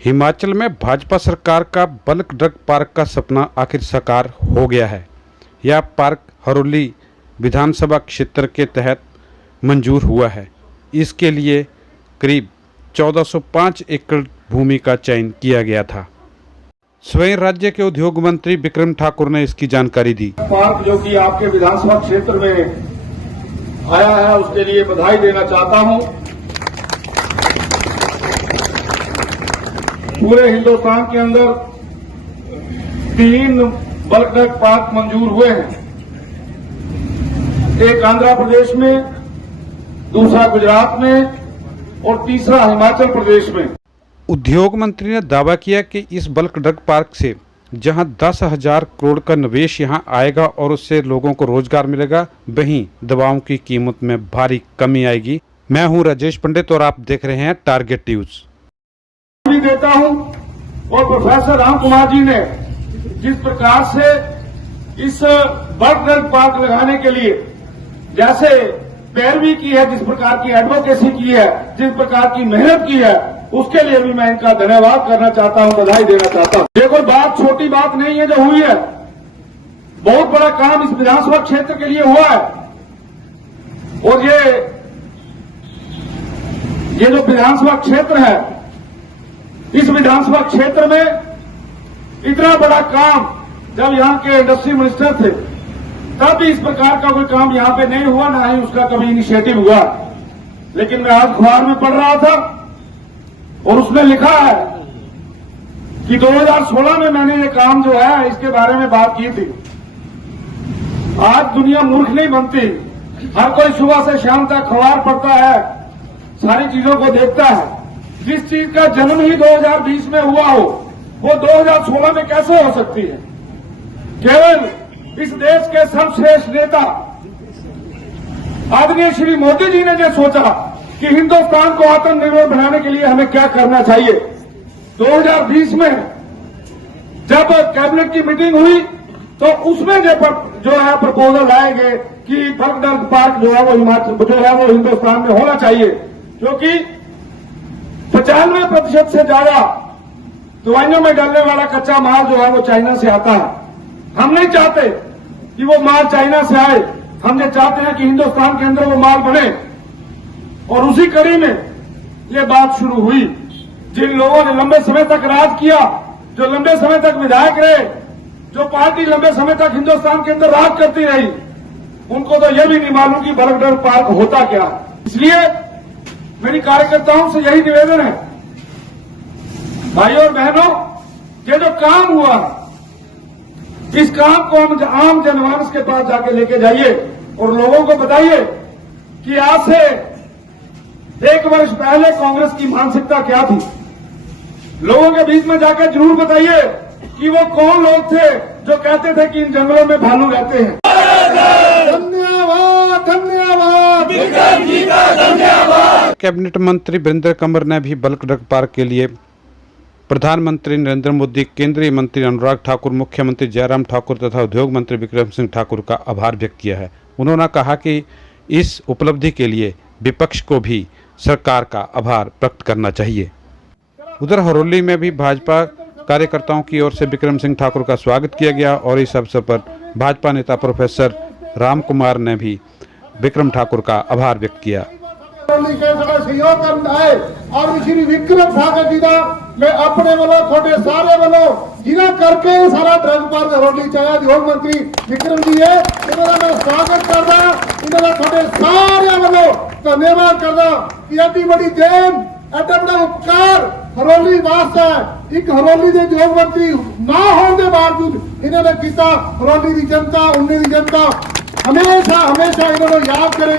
हिमाचल में भाजपा सरकार का बल्क ड्रग पार्क का सपना आखिर साकार हो गया है। यह पार्क हरोली विधानसभा क्षेत्र के तहत मंजूर हुआ है। इसके लिए करीब 1405 एकड़ भूमि का चयन किया गया था। स्वयं राज्य के उद्योग मंत्री विक्रम ठाकुर ने इसकी जानकारी दी। पार्क जो कि आपके विधानसभा क्षेत्र में आया है, उसके लिए बधाई देना चाहता हूं। पूरे हिंदुस्तान के अंदर 3 बल्क ड्रग पार्क मंजूर हुए हैं। एक आंध्र प्रदेश में, दूसरा गुजरात में और तीसरा हिमाचल प्रदेश में। उद्योग मंत्री ने दावा किया कि इस बल्क ड्रग पार्क से जहां 10,000 करोड़ का निवेश यहां आएगा और उससे लोगों को रोजगार मिलेगा, वहीं दवाओं की कीमत में भारी कमी आएगी। मैं हूं राजेश पंडित और आप देख रहे हैं टारगेट न्यूज। भी देता हूं और प्रोफेसर राम कुमार जी ने जिस प्रकार से इस बल्क ड्रग पार्क लगाने के लिए जैसे पैरवी की है, जिस प्रकार की एडवोकेसी की है, जिस प्रकार की मेहनत की है, उसके लिए भी मैं इनका धन्यवाद करना चाहता हूं, बधाई देना चाहता हूं। ये कोई बात छोटी बात नहीं है जो हुई है, बहुत बड़ा काम इस विधानसभा क्षेत्र के लिए हुआ है। और ये जो विधानसभा क्षेत्र है, इस विधानसभा क्षेत्र में इतना बड़ा काम जब यहां के इंडस्ट्री मिनिस्टर थे तब भी इस प्रकार का कोई काम यहां पे नहीं हुआ, ना ही उसका कभी इनिशिएटिव हुआ। लेकिन मैं आज अखबार में पढ़ रहा था और उसमें लिखा है कि 2016 में मैंने ये काम जो है इसके बारे में बात की थी। आज दुनिया मूर्ख नहीं बनती, हर कोई सुबह से शाम तक अखबार पढ़ता है, सारी चीजों को देखता है। जिस चीज का जन्म ही 2020 में हुआ हो, वो 2016 में कैसे हो सकती है? केवल इस देश के सर्वश्रेष्ठ नेता आदरणीय श्री मोदी जी ने जो सोचा कि हिंदुस्तान को आत्मनिर्भर बनाने के लिए हमें क्या करना चाहिए, 2020 में जब कैबिनेट की मीटिंग हुई तो उसमें जो है प्रपोजल लाए गए कि बल्क ड्रग पार्क जो है वो हिमाचल जो है वो हिंदुस्तान में होना चाहिए, क्योंकि 95% से ज्यादा दवाइयों में डालने वाला कच्चा माल जो है वो चाइना से आता है। हम नहीं चाहते कि वो माल चाइना से आए, हम ये चाहते हैं कि हिंदुस्तान के अंदर वो माल बने। और उसी कड़ी में ये बात शुरू हुई। जिन लोगों ने लंबे समय तक राज किया, जो लंबे समय तक विधायक रहे, जो पार्टी लंबे समय तक हिंदुस्तान के अंदर राज करती रही, उनको तो यह भी नहीं मालूम कि बल्क ड्रग पार्क होता क्या है। इसलिए मेरी कार्यकर्ताओं से यही निवेदन है, भाइयों और बहनों, ये जो काम हुआ, इस काम को हम आम जनमानस के पास जाके लेके जाइए और लोगों को बताइए कि आज से 1 वर्ष पहले कांग्रेस की मानसिकता क्या थी। लोगों के बीच में जाकर जरूर बताइए कि वो कौन लोग थे जो कहते थे कि इन जंगलों में भालू रहते हैं। धन्यवाद, धन्यवाद, विक्रम जी का धन्यवाद। कैबिनेट मंत्री वीरेंद्र कंवर ने भी बल्क ड्रग पार्क के लिए प्रधानमंत्री नरेंद्र मोदी, केंद्रीय मंत्री अनुराग ठाकुर, मुख्यमंत्री जयराम ठाकुर तथा उद्योग मंत्री विक्रम सिंह ठाकुर का आभार व्यक्त किया है। उन्होंने कहा कि इस उपलब्धि के लिए विपक्ष को भी सरकार का आभार व्यक्त करना चाहिए। उधर हरोली में भी भाजपा कार्यकर्ताओं की ओर से विक्रम सिंह ठाकुर का स्वागत किया गया और इस अवसर पर भाजपा नेता प्रोफेसर राम कुमार ने भी विक्रम ठाकुर का आभार व्यक्त किया। सहयोग करना है और श्री विक्रम ठाकुर जी का मैं अपने वालों थोड़े सारे वालों जिन्हें करके सारा ड्रग पार्क हरोली चाहे उद्योग मंत्री विक्रम जी है, इन्होंने मैं स्वागत करना, इन्होंने थोड़े सारे वालों धन्यवाद करना कि एडी बड़ी देन, एडा बड़ा उपकार हरोली वास्ते एक हरोली के उद्योग मंत्री ना होने के बावजूद इन्होंने किया। हरोली की जनता, उन्नी की जनता हमेशा हमेशा इन्होंने याद करेगी।